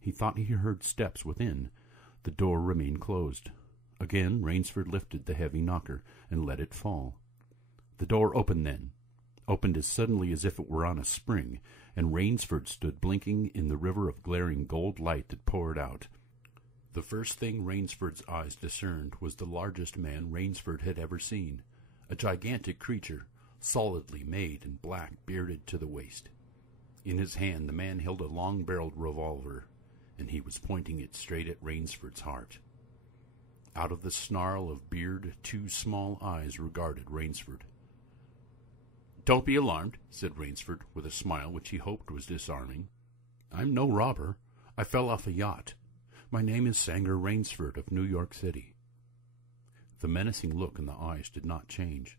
He thought he heard steps within. The door remained closed. Again Rainsford lifted the heavy knocker and let it fall. The door opened then, opened as suddenly as if it were on a spring, and Rainsford stood blinking in the river of glaring gold light that poured out. The first thing Rainsford's eyes discerned was the largest man Rainsford had ever seen, a gigantic creature, solidly made and black, bearded to the waist. In his hand the man held a long-barreled revolver, and he was pointing it straight at Rainsford's heart. Out of the snarl of beard, two small eyes regarded Rainsford. "Don't be alarmed," said Rainsford, with a smile which he hoped was disarming. "I'm no robber. I fell off a yacht. My name is Sanger Rainsford of New York City." The menacing look in the eyes did not change,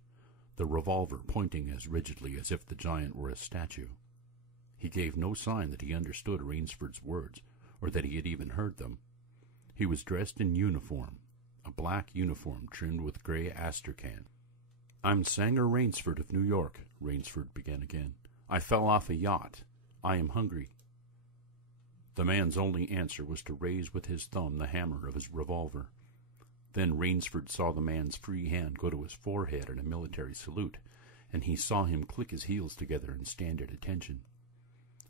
the revolver pointing as rigidly as if the giant were a statue. He gave no sign that he understood Rainsford's words, or that he had even heard them. He was dressed in uniform, a black uniform trimmed with gray astrachan. "I'm Sanger Rainsford of New York," Rainsford began again. "I fell off a yacht. I am hungry." The man's only answer was to raise with his thumb the hammer of his revolver. Then Rainsford saw the man's free hand go to his forehead in a military salute, and he saw him click his heels together and stand at attention.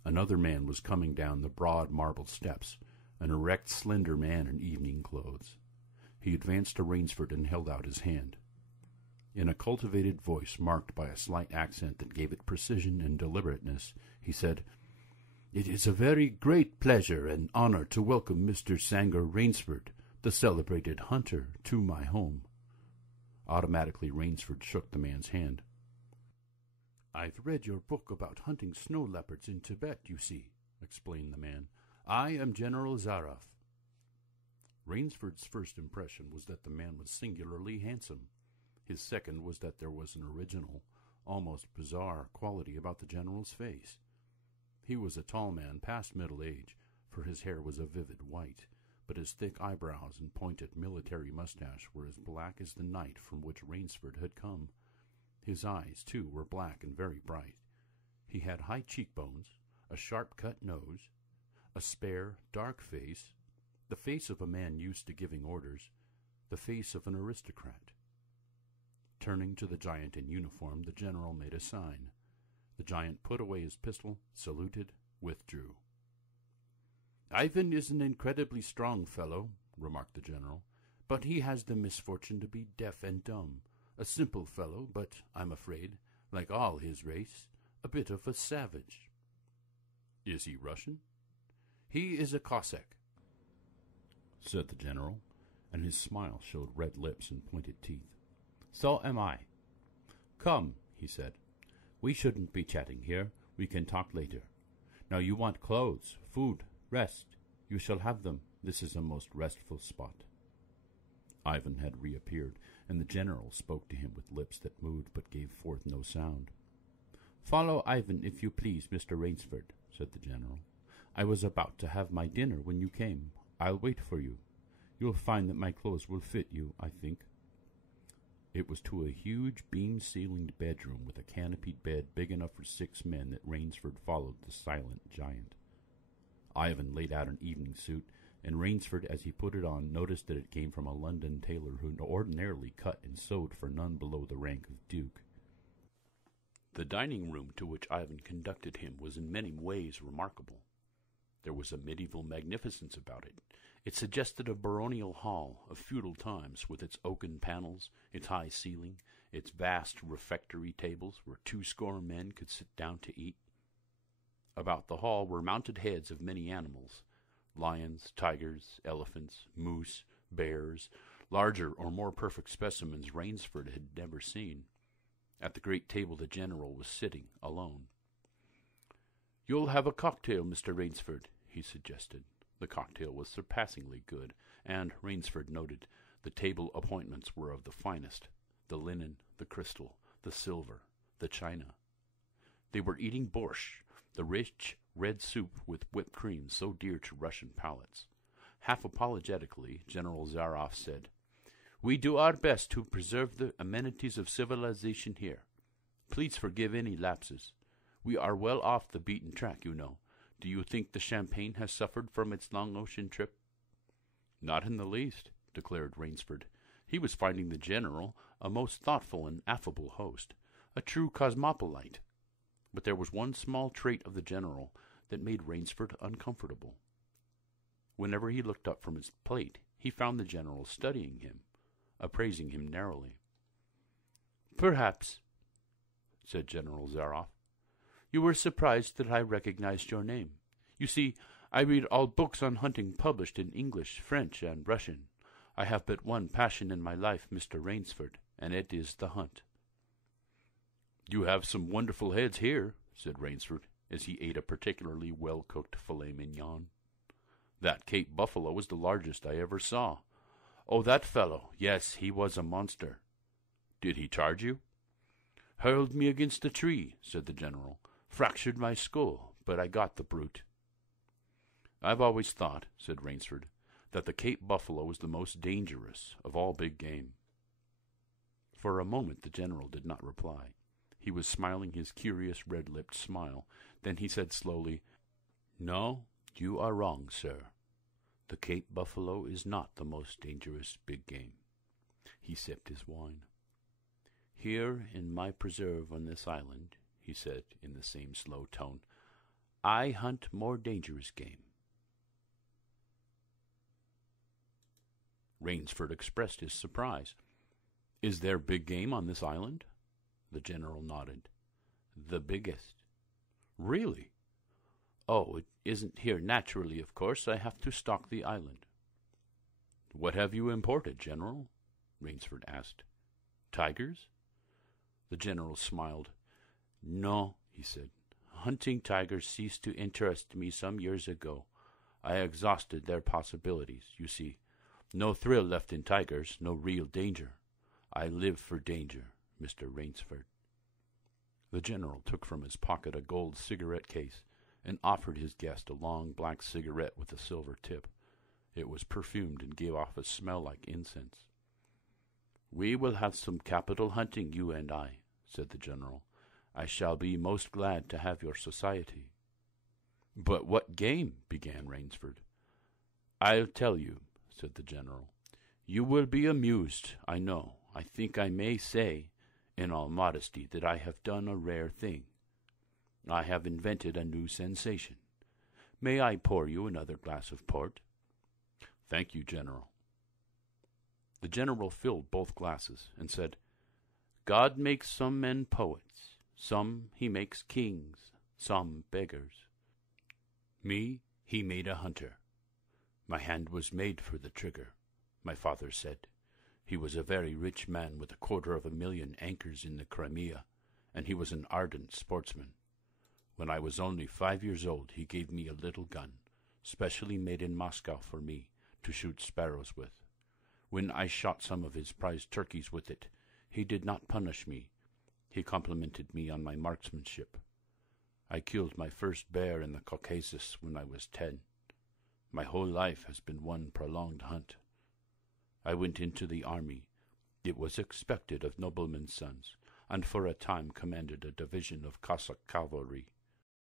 Another man was coming down the broad marble steps, an erect, slender man in evening clothes. He advanced to Rainsford and held out his hand. In a cultivated voice marked by a slight accent that gave it precision and deliberateness, he said, "It is a very great pleasure and honor to welcome Mr. Sanger Rainsford, the celebrated hunter, to my home." Automatically Rainsford shook the man's hand. "I've read your book about hunting snow leopards in Tibet, you see," explained the man. "I am General Zaroff." Rainsford's first impression was that the man was singularly handsome. His second was that there was an original, almost bizarre quality about the general's face. He was a tall man past middle age, for his hair was a vivid white, but his thick eyebrows and pointed military mustache were as black as the night from which Rainsford had come. His eyes, too, were black and very bright. He had high cheekbones, a sharp-cut nose, a spare, dark face, the face of a man used to giving orders, the face of an aristocrat. Turning to the giant in uniform, the general made a sign. The giant put away his pistol, saluted, withdrew. "Ivan is an incredibly strong fellow," remarked the general, "but he has the misfortune to be deaf and dumb. A simple fellow, but, I'm afraid, like all his race, a bit of a savage." "Is he Russian?" "He is a Cossack," said the general, and his smile showed red lips and pointed teeth. "So am I." "Come," he said. "We shouldn't be chatting here. We can talk later. Now you want clothes, food, rest. You shall have them. This is a most restful spot." Ivan had reappeared, and the general spoke to him with lips that moved but gave forth no sound. "Follow Ivan, if you please, Mr. Rainsford," said the general. "I was about to have my dinner when you came. I'll wait for you. You'll find that my clothes will fit you, I think." It was to a huge beam-ceilinged bedroom with a canopied bed big enough for 6 men that Rainsford followed the silent giant. Ivan laid out an evening suit, and Rainsford, as he put it on, noticed that it came from a London tailor who ordinarily cut and sewed for none below the rank of duke. The dining room to which Ivan conducted him was in many ways remarkable. There was a medieval magnificence about it. It suggested a baronial hall of feudal times, with its oaken panels, its high ceiling, its vast refectory tables where 20 men could sit down to eat. About the hall were mounted heads of many animals, lions, tigers, elephants, moose, bears, larger or more perfect specimens Rainsford had never seen. At the great table the general was sitting alone. "You'll have a cocktail, Mr. Rainsford," he suggested. The cocktail was surpassingly good, and, Rainsford noted, the table appointments were of the finest, the linen, the crystal, the silver, the china. They were eating borscht, the rich red soup with whipped cream so dear to Russian palates. Half apologetically, General Zaroff said, "We do our best to preserve the amenities of civilization here. Please forgive any lapses. We are well off the beaten track, you know. Do you think the champagne has suffered from its long ocean trip?" "Not in the least," declared Rainsford. He was finding the General a most thoughtful and affable host, a true cosmopolite. But there was one small trait of the General that made Rainsford uncomfortable. Whenever he looked up from his plate, he found the General studying him, appraising him narrowly. "Perhaps," said General Zaroff, "you were surprised that I recognized your name. You see, I read all books on hunting published in English, French, and Russian. I have but one passion in my life, Mr. Rainsford, and it is the hunt." "You have some wonderful heads here," said Rainsford, as he ate a particularly well-cooked filet mignon. "That Cape buffalo was the largest I ever saw. Oh, that fellow, yes, he was a monster." "Did he charge you?" "Hurled me against a tree," said the General. "Fractured my skull, but I got the brute." "I've always thought," said Rainsford, "that the Cape buffalo is the most dangerous of all big game." For a moment the General did not reply. He was smiling his curious red-lipped smile. Then he said slowly, "No, you are wrong, sir. The Cape buffalo is not the most dangerous big game." He sipped his wine. "Here in my preserve on this island," he said in the same slow tone, "I hunt more dangerous game." Rainsford expressed his surprise. "Is there big game on this island?" The General nodded. "The biggest." "Really?" "Oh, it isn't here naturally, of course. I have to stock the island." "What have you imported, General?" Rainsford asked. "Tigers?" The General smiled. "No," he said. "Hunting tigers ceased to interest me some years ago. I exhausted their possibilities, you see. No thrill left in tigers, no real danger. I live for danger, Mr. Rainsford." The General took from his pocket a gold cigarette case and offered his guest a long black cigarette with a silver tip. It was perfumed and gave off a smell like incense. "We will have some capital hunting, you and I," said the General. "I shall be most glad to have your society." "But what game?" began Rainsford. "I'll tell you," said the General. "You will be amused, I know. I think I may say, in all modesty, that I have done a rare thing. I have invented a new sensation. May I pour you another glass of port?" "Thank you, General." The General filled both glasses and said, "God makes some men poets, some he makes kings, some beggars. Me he made a hunter. My hand was made for the trigger, my father said. He was a very rich man with 250,000 acres in the Crimea, and he was an ardent sportsman. When I was only 5 years old, he gave me a little gun, specially made in Moscow for me, to shoot sparrows with. When I shot some of his prize turkeys with it, he did not punish me. He complimented me on my marksmanship. I killed my first bear in the Caucasus when I was 10. My whole life has been one prolonged hunt. I went into the army. It was expected of noblemen's sons, and for a time commanded a division of Cossack cavalry.